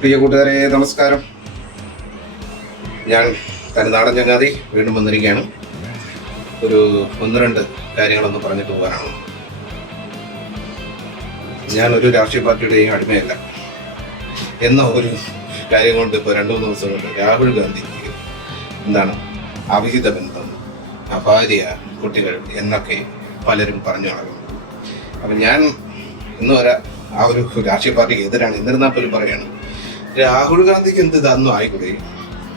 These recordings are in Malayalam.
പ്രിയ കൂട്ടുകാരെ നമസ്കാരം. ഞാൻ കരുനാടൻ ചങ്ങാതി വീണ്ടും വന്നിരിക്കുകയാണ്. ഒരു ഒന്ന് രണ്ട് കാര്യങ്ങളൊന്ന് പറഞ്ഞിട്ട് പോകാനാണ്. ഞാൻ ഒരു രാഷ്ട്രീയ പാർട്ടിയുടെയും അടിമയല്ല. എന്ന ഒരു കാര്യം കൊണ്ട് ഇപ്പോൾ രണ്ടു മൂന്ന് ദിവസം കൊണ്ട് രാഹുൽ ഗാന്ധി എന്താണ് അവിഹിത ബന്ധം അഭാര്യ കുട്ടികൾ എന്നൊക്കെ പലരും പറഞ്ഞു നടക്കുന്നു അപ്പം ഞാൻ ഇന്ന് ആ ഒരു രാഷ്ട്രീയ പാർട്ടിക്ക് എതിരാണ്. എന്നിരുന്നാൽ പോലും പറയാണ് രാഹുൽ ഗാന്ധിക്ക് എന്ത് ഇതൊന്നും ആയിക്കൂടെ?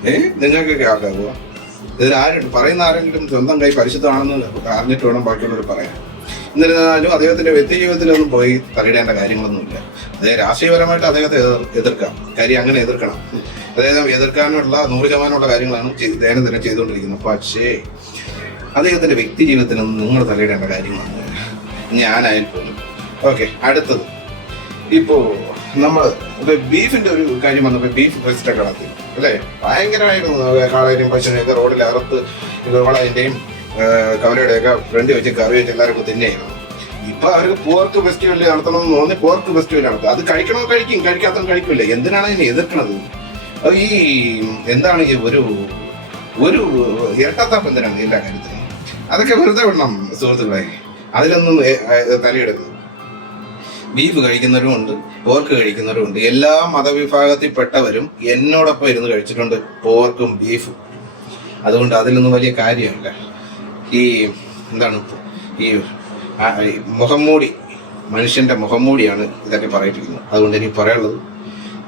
ഏ? നിങ്ങൾക്കൊക്കെ ആക്കാവുക ഇതിൽ പറയുന്ന ആരെങ്കിലും സ്വന്തം കൈ പരിശുദ്ധമാണെന്ന് അറിഞ്ഞിട്ട് വേണം ബാക്കിയുള്ളവർ പറയാൻ. എന്നിരുന്നാലും അദ്ദേഹത്തിന്റെ വ്യക്തി ജീവിതത്തിലൊന്നും പോയി തലയിടേണ്ട കാര്യങ്ങളൊന്നുമില്ല. അദ്ദേഹം രാഷ്ട്രീയപരമായിട്ട് അദ്ദേഹത്തെ എതിർക്കാം. കാര്യം അങ്ങനെ എതിർക്കണം. അദ്ദേഹം എതിർക്കാനുള്ള നൂറ് ശതമാനമുള്ള കാര്യങ്ങളാണ് ദേനം തന്നെ ചെയ്തുകൊണ്ടിരിക്കുന്നത്. പക്ഷേ അദ്ദേഹത്തിന്റെ വ്യക്തി ജീവിതത്തിലൊന്നും നിങ്ങൾ തലയിടേണ്ട കാര്യങ്ങളൊന്നുമില്ല. ഞാനായാലും പോലും ഓക്കെ അടുത്തത്. ഇപ്പോ നമ്മൾ ബീഫിന്റെ ഒരു കാര്യം വന്നപ്പോ ബീഫ് ഫെസ്റ്റൊക്കെ നടത്തി അല്ലേ? ഭയങ്കരമായിരുന്നു. കാളേനെയും പശുവിനെയൊക്കെ റോഡിൽ അറുത്ത് വളതിന്റെയും കവലയുടെയൊക്കെ ഫ്രണ്ട് വെച്ച് കറി വെച്ച് എല്ലാവർക്കും തിന്നെയായിരുന്നു ഇപ്പൊ അവർക്ക് പോർക്ക് ഫെസ്റ്റിവൽ നടത്തണം എന്ന് തോന്നി പോർക്ക് ഫെസ്റ്റിവൽ നടത്തും. അത് കഴിക്കണോ? കഴിക്കും. കഴിക്കാത്തോ കഴിക്കില്ല എന്തിനാണ് അതിനെ എതിർക്കണത്? ഈ എന്താണ് ഈ ഒരു ഒരു ഇരട്ടത്താപ്പ് എന്തിനാണ് എല്ലാ കാര്യത്തിനും? അതൊക്കെ വെറുതെ വിടണം സുഹൃത്തുക്കളെ. അതിലൊന്നും തലയിടരുത് ബീഫ് കഴിക്കുന്നവരും ഉണ്ട് പോർക്ക് കഴിക്കുന്നവരും ഉണ്ട് എല്ലാ മതവിഭാഗത്തിൽപ്പെട്ടവരും എന്നോടൊപ്പം ഇരുന്ന് കഴിച്ചിട്ടുണ്ട് പോർക്കും ബീഫും അതുകൊണ്ട് അതിലൊന്നും വലിയ കാര്യമല്ല. ഈ എന്താണ് ഈ മുഖംമൂടി മനുഷ്യന്റെ മുഖംമൂടിയാണ് ഇതൊക്കെ പറയിപ്പിക്കുന്നത്. അതുകൊണ്ട് എനിക്ക് പറയാനുള്ളത്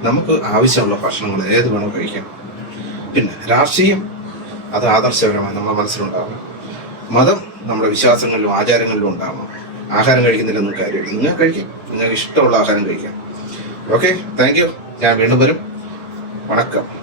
നമുക്ക് ആവശ്യമുള്ള ഭക്ഷണങ്ങൾ ഏത് വേണം കഴിക്കാം. പിന്നെ രാഷ്ട്രീയം അത് ആദർശപരമായി നമ്മുടെ മനസ്സിലുണ്ടാവണം. മതം നമ്മുടെ വിശ്വാസങ്ങളിലും ആചാരങ്ങളിലും ഉണ്ടാവണം. ആഹാരം കഴിക്കുന്നില്ലെന്നും കാര്യമില്ല നിങ്ങൾക്ക് കഴിക്കാം. നിങ്ങൾക്ക് ഇഷ്ടമുള്ള ആഹാരം കഴിക്കാം. ഓക്കെ താങ്ക് യു ഞാൻ വീണ്ടും വരും. വണക്കം.